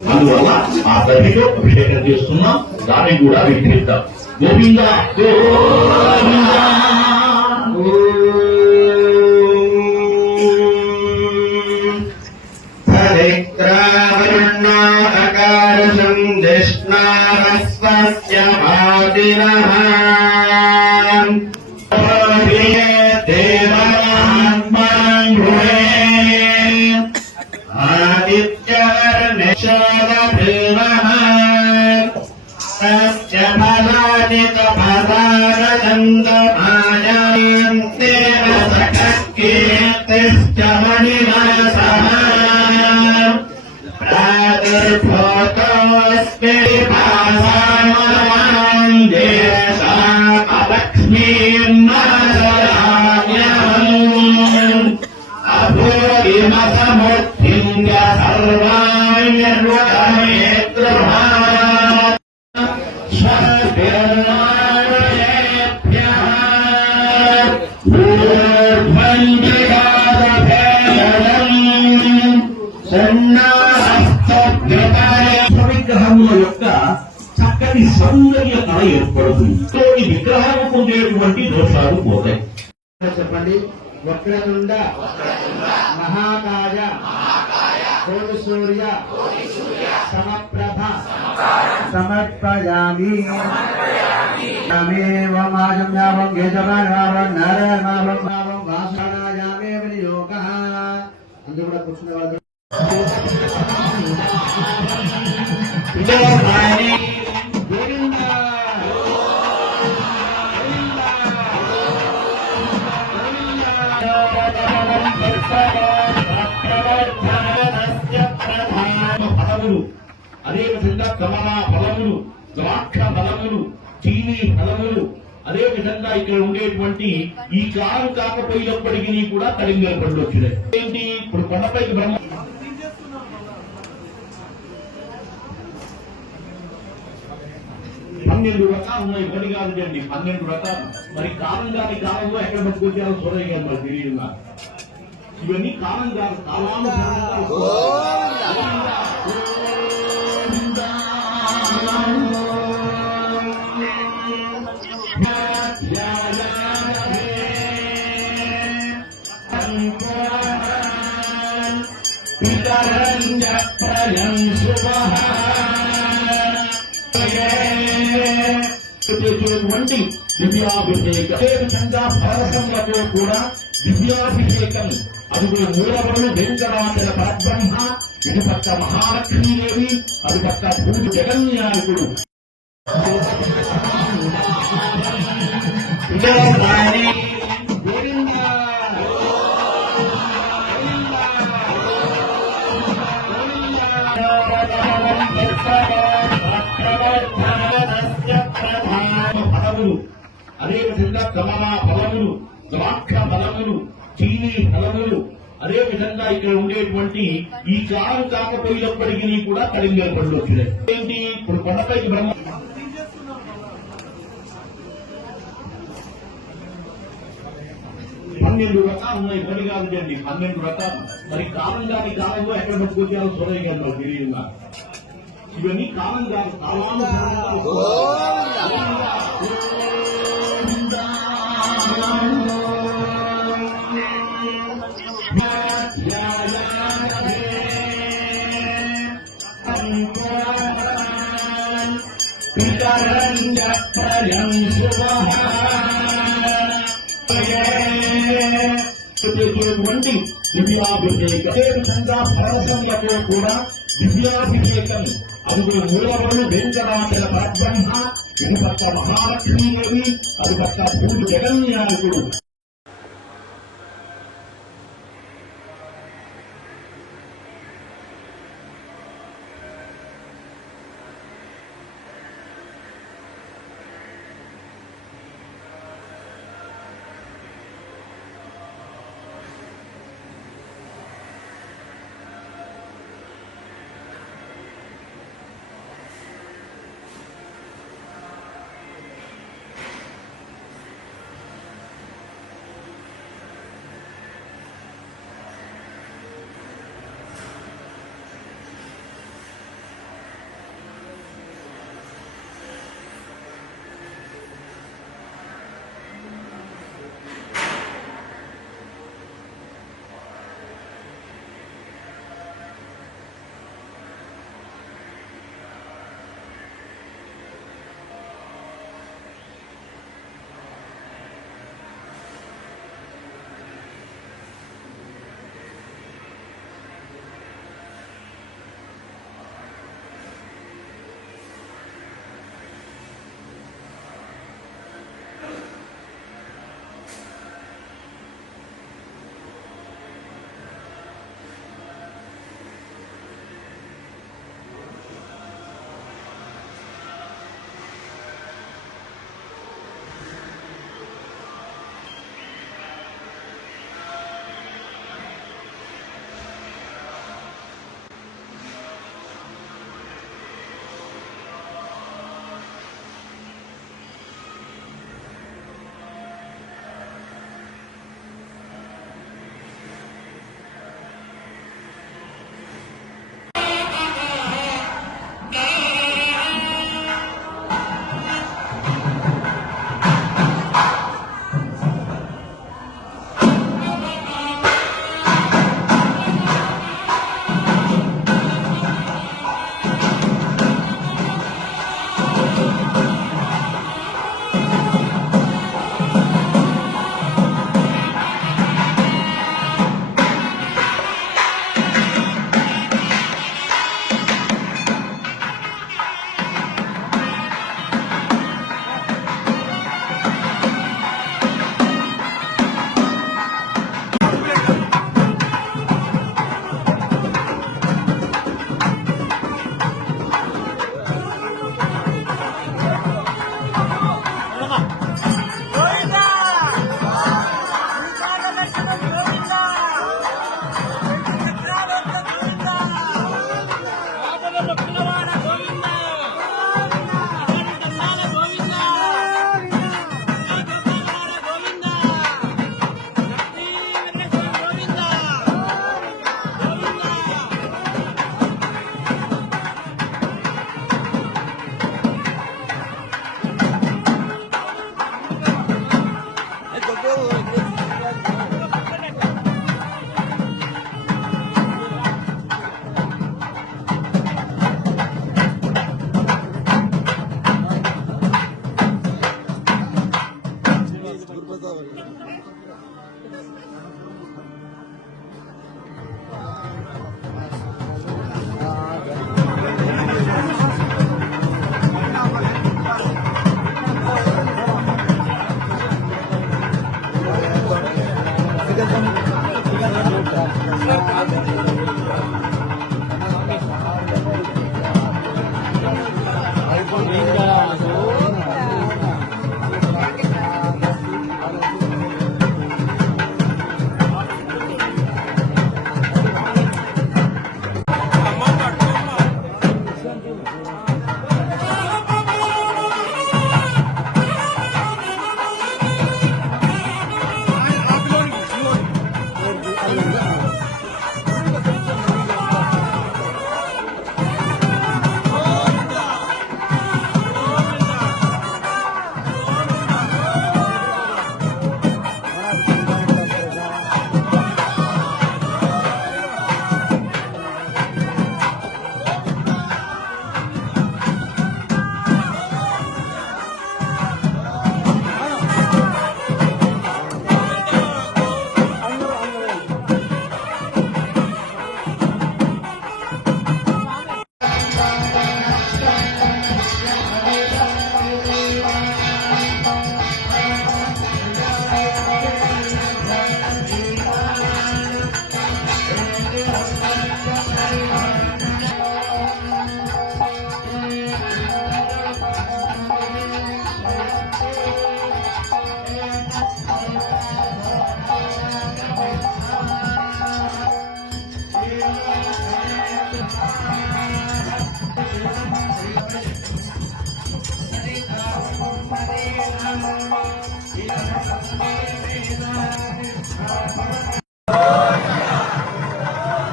అందువల్ల ఆ తల్లితో అభిషేకం చేస్తున్నాం, దాన్ని కూడా విధిద్దాం. గోవింద విగ్రహముల యొక్క చక్కటి సౌందర్య కళ ఏర్పడుతుంది. ఈ విగ్రహం పొందేటువంటి దోషాలు పోతాయి. చెప్పండి. వక్రతుండ మహాకాయ కోటి సూర్య సమప్రభ సమర్పయామి. తమేవ మాజమ్యావం యజమానావం నారాయణావం నావం వాసనాయామే వినియోగః. అందరూ కూడా కూర్చునే వాళ్ళు ఫలములు, అదేవిధంగా కమలా ఫలములు, ద్రాక్ష ఫలములు, చీనీ ఫలములు, అదేవిధంగా ఇక్కడ ఉండేటువంటి ఈ కారు కాకపోయినప్పటికీ కూడా కలింగర పళ్ళు వచ్చినాయి. ఏంటి ఇప్పుడు కొండపైకి బ్రహ్మ 12 రకాలు ఉన్నాయి. ఒకటి కాదు అండి, 12 రకాలు. మరి కాలం కాని కాలంలో ఎక్కడ పట్టుకొచ్చారో చూడగలి మరి తెలియదు. ఇవన్నీ కాలం కాదు, కాలానుసారంగా చేసేటువంటి దివ్యాభిషేకం. అదే విధంగా పరవశములతో కూడా దివ్యాభిషేకం. అదుగు మూలవరులు వెంకటాచల పరబ్రహ్మ, ఇటుపక్క మహాలక్ష్మీదేవి, అటుపక్క భూమి జగన్యాయకుడు. ఫలములు, అదేవిధంగా కమలా ఫలములు, ద్రాక్ష ఫలములు, చీనీ ఫలములు, అదే విధంగా ఇక్కడ ఉండేటువంటి ఈ కారు కాకపోయినప్పటికీ కూడా కలింగ పండ్లు వచ్చినాయి. ఏంటి ఇప్పుడు కొండపైకి బ్రహ్మ 12 రకాలు ఉన్నాయి. పని కాదుండి 12 రకాలు. మరి కాలం కాని కాలంలో ఎక్కడ పట్టుకొచ్చారో సోదరి గారు నాకు తెలియదు. ఇవన్నీ కాలం కాదు, చేసేటువంటి దివ్యాభిషేకం. అదే విధంగా పరవశములతో కూడా దివ్యాభిషేకం. అదుగు మూలవరులు వెంకటాచల పరబ్రహ్మ, ఇటుపక్క మహాలక్ష్మీదేవి, అటుపక్క భూమి జగన్యాయకుడు.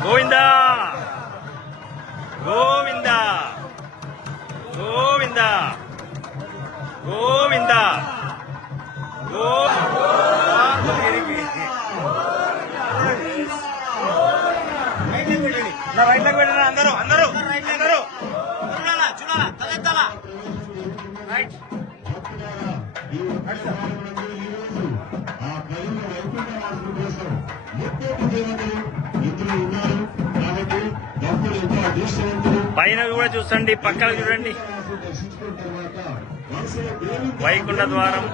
గోవిందా గోవిందా గోవిందా గోవిందా రైట్లోకి వెళ్ళండి అందరూ అందరూ అందరూ చూడాలా చూడాలా తలెత్తాలా రైట్ పైన కూడా చూడండి, పక్కన చూడండి. వైకుంఠ ద్వారం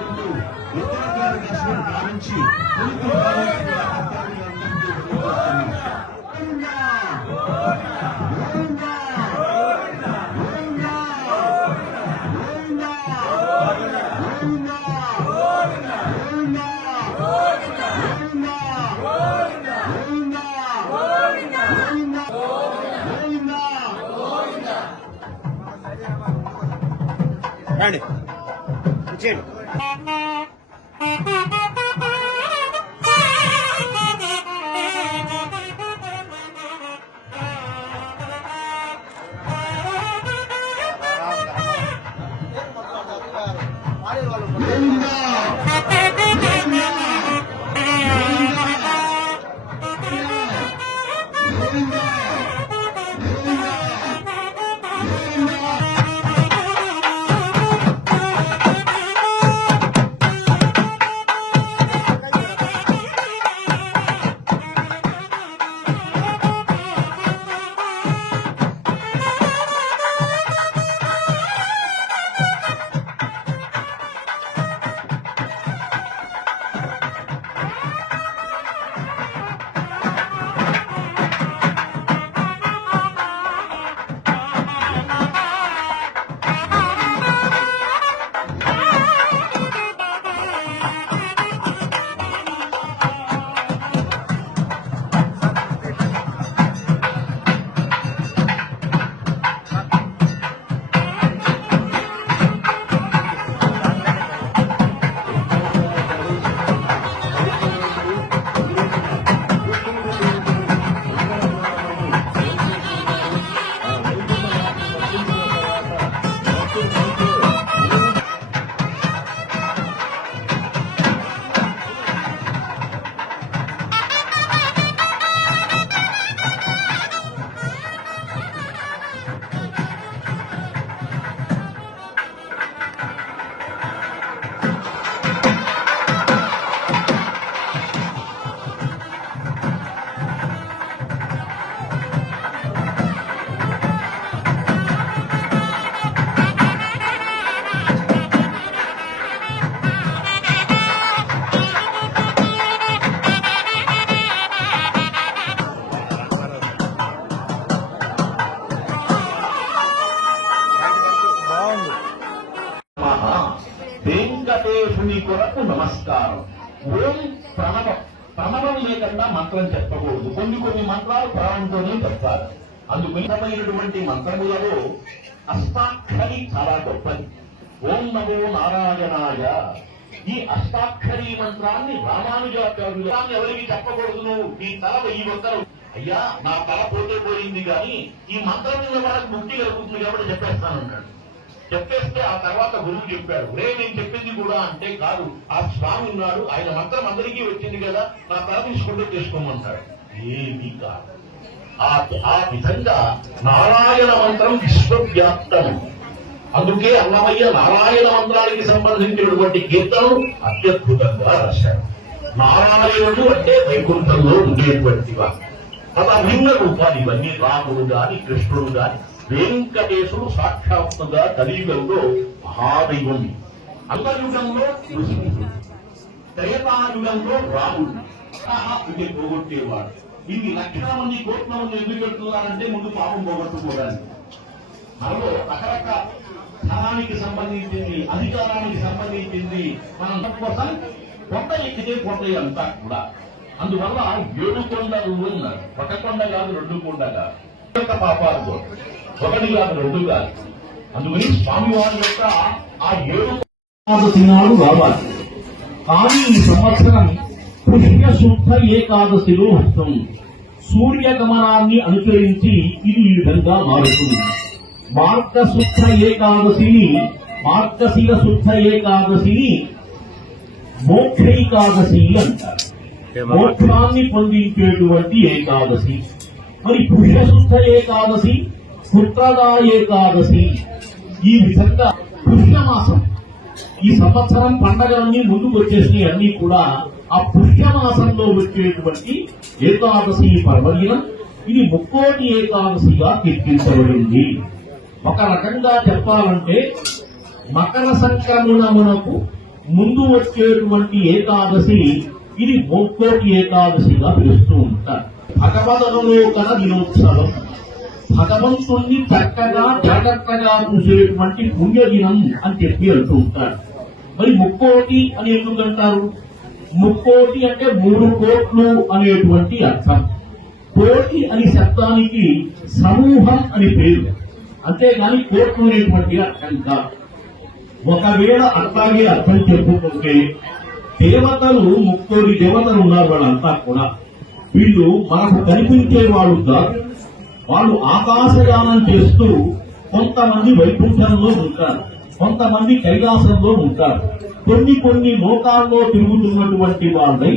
రండి చేయండి. కొరకు నమస్కారం. ఓం ప్రణవం. ప్రణవం లేకుండా మంత్రం చెప్పకూడదు. కొన్ని మంత్రాలు ప్రణవంతోనే చెప్పాలి. అందుకైనటువంటి మంత్రములలో అష్టాక్షరి చాలా గొప్పది. ఓం నమో నారాయణాయ. ఈ అష్టాక్షరి మంత్రాన్ని రామానుజాచార్యులు ఎవరికి చెప్పకూడదు. నీ తల 1000 వందలు. అయ్యా నా తల పోయింది కానీ ఈ మంత్రం మీద మనకు ముక్తి కలుగుతుంది కాబట్టి చెప్పేస్తానన్నాడు. చెప్పేస్తే ఆ తర్వాత గురువు చెప్పాడు, నేను చెప్పింది కూడా అంటే కాదు, ఆ స్వామి ఉన్నాడు, ఆయన మంత్రం అందరికీ వచ్చింది కదా, నా తల తీసుకుంటే చేసుకోమంటాడు. ఏమీ కాదు. ఆ విధంగా నారాయణ మంత్రం విశ్వవ్యాప్తం. అందుకే అన్నమయ్య నారాయణ మంత్రానికి సంబంధించినటువంటి కీర్తనలు అత్యద్భుతంగా రాశారు. నారాయణుడు అంటే వైకుంఠంలో ఉండేటువంటి వారు. అలా భిన్న రూపాలు ఇవన్నీ. రాముడు గాని కృష్ణుడు గాని వెంకటేశుడు సాక్షాత్తుగా కలియుగంలో మహాదైవం. అంతర్యుగంలో నృసింహుడు, త్రేతాయుగంలో రాముడు ఇది పోగొట్టేవాడు. ఇది లక్షల మంది కోట్ల మంది ఎందుకు పెడుతున్నారంటే ముందు పాపం పోగొట్టుకోవడానికి. మనలో రకరకాల ధనానికి సంబంధించింది, అధికారానికి సంబంధించింది, మనం కోసం కొండ ఎక్కితే కొండ అంతా కూడా. అందువల్ల 7 కొండలు ఉన్నారు. ఒక కొండ కాదు, 2 కొండ కాదు. పాపాలు 1 కాదు, 2 కాదు. అందుకని స్వామివారి యొక్క ఆ 7 దినాలు రావాలి. కానీ ఈ సంవత్సరం పుష్యశుద్ధ ఏకాదశిలో వస్తుంది. సూర్యగమనాన్ని అనుసరించి ఇది ఈ విధంగా మారుతుంది. మార్గశుద్ధ ఏకాదశిని మోక్షైకాదశి అంటారు. మోక్షాన్ని పొందించేటువంటి ఏకాదశి. మరి పుష్యశుద్ధ ఏకాదశి, పుత్రదా ఏకాదశి. ఈ విధంగా పుష్యమాసం. ఈ సంవత్సరం పండగలన్నీ ముందుకు వచ్చేసినాయి. అన్ని కూడా ఆ పుష్యమాసంలో వచ్చేటువంటి ఏకాదశి పర్వదినం. ఇది ముక్కోటి ఏకాదశిగా కీర్తించబడింది. ఒక రకంగా చెప్పాలంటే మకర సంక్రమణమునకు ముందు వచ్చేటువంటి ఏకాదశి ఇది ముక్కోటి ఏకాదశిగా పిలుస్తూ ఉంటారు. భగవదవలోకన దినోత్సవం. భగవంతుణ్ణి చక్కగా జాగ్రత్తగా చూసేటువంటి పుణ్యదినం అని చెప్పి అంటూ ఉంటారు. మరి ముక్కోటి అని ఎందుకంటారు? ముక్కోటి అంటే 3 కోట్లు అనేటువంటి అర్థం. కోటి అని శబ్దానికి సమూహం అని పేరు, అంతేగాని కోట్లు అనేటువంటి అర్థం కాదు. ఒకవేళ అట్లాగే అర్థం చెప్పుకుంటే దేవతలు 30 దేవతలు ఉన్నారు. వాళ్ళంతా కూడా వీళ్ళు మనకు కనిపించే వాళ్ళు కాదు. వాళ్ళు ఆకాశయానం చేస్తూ కొంతమంది వైకుంఠంలో ఉంటారు, కొంతమంది కైలాసంలో ఉంటారు. కొన్ని లోకాల్లో తిరుగుతున్నటువంటి వాళ్ళై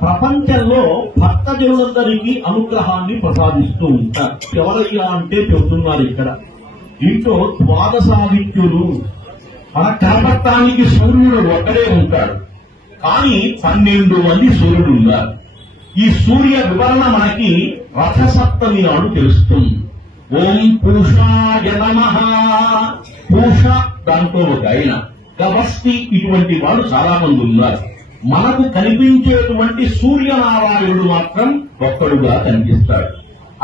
ప్రపంచంలో భక్తజనులందరికీ అనుగ్రహాన్ని ప్రసాదిస్తూ ఉంటారు. ఎవరయ్యా అంటే చెబుతున్నారు ఇక్కడ. దీంట్లో ద్వాదశాదిత్యులు. మన కనపడటానికి సూర్యుడు ఒక్కడే ఉంటాడు, కానీ 12 మంది సూర్యుడు ఉన్నారు. ఈ సూర్య వివరణ మనకి రథసప్తమి నాడు తెలుస్తుంది. ఓం పూషాయ నమః. పూష దాంట్లో ఒక ఆయన, గవస్తి ఇటువంటి వాళ్ళు చాలా మంది ఉన్నారు. మనకు కనిపించేటువంటి సూర్యనారాయణుడు మాత్రం ఒక్కడుగా కనిపిస్తాడు.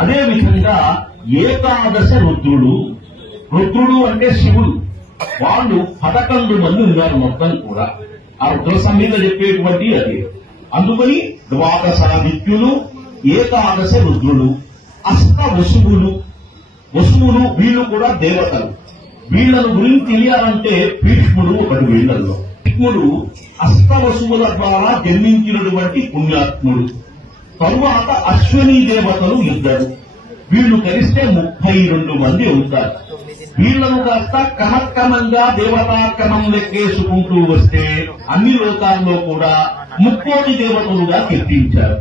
అదే విధంగా ఏకాదశ రుద్రుడు. రుద్రుడు అంటే శివుడు. వాళ్ళు 11 మంది ఉన్నారు మొత్తం కూడా. ఆ రుద్ర సంహిత చెప్పేటువంటి అది. అందుకని ద్వాదశాదిత్యులు, ఏకాదశ రుద్రులు, అష్ట వసువులు. వసువులు వీళ్ళు కూడా దేవతలు. వీళ్ళను గురించి తెలియాలంటే భీష్ముడు ఒకటి. వీళ్లలో భీష్ముడు అష్టవసువుల ద్వారా జన్మించినటువంటి పుణ్యాత్ముడు. తరువాత అశ్విని దేవతలు 2. వీళ్ళు కలిస్తే 32 మంది అవుతారు. వీళ్లను కాస్త క్రమక్రమంగా దేవతాక్రమం లెక్కేసుకుంటూ వస్తే అన్ని లోకాల్లో కూడా 30 దేవతలుగా కీర్తించారు.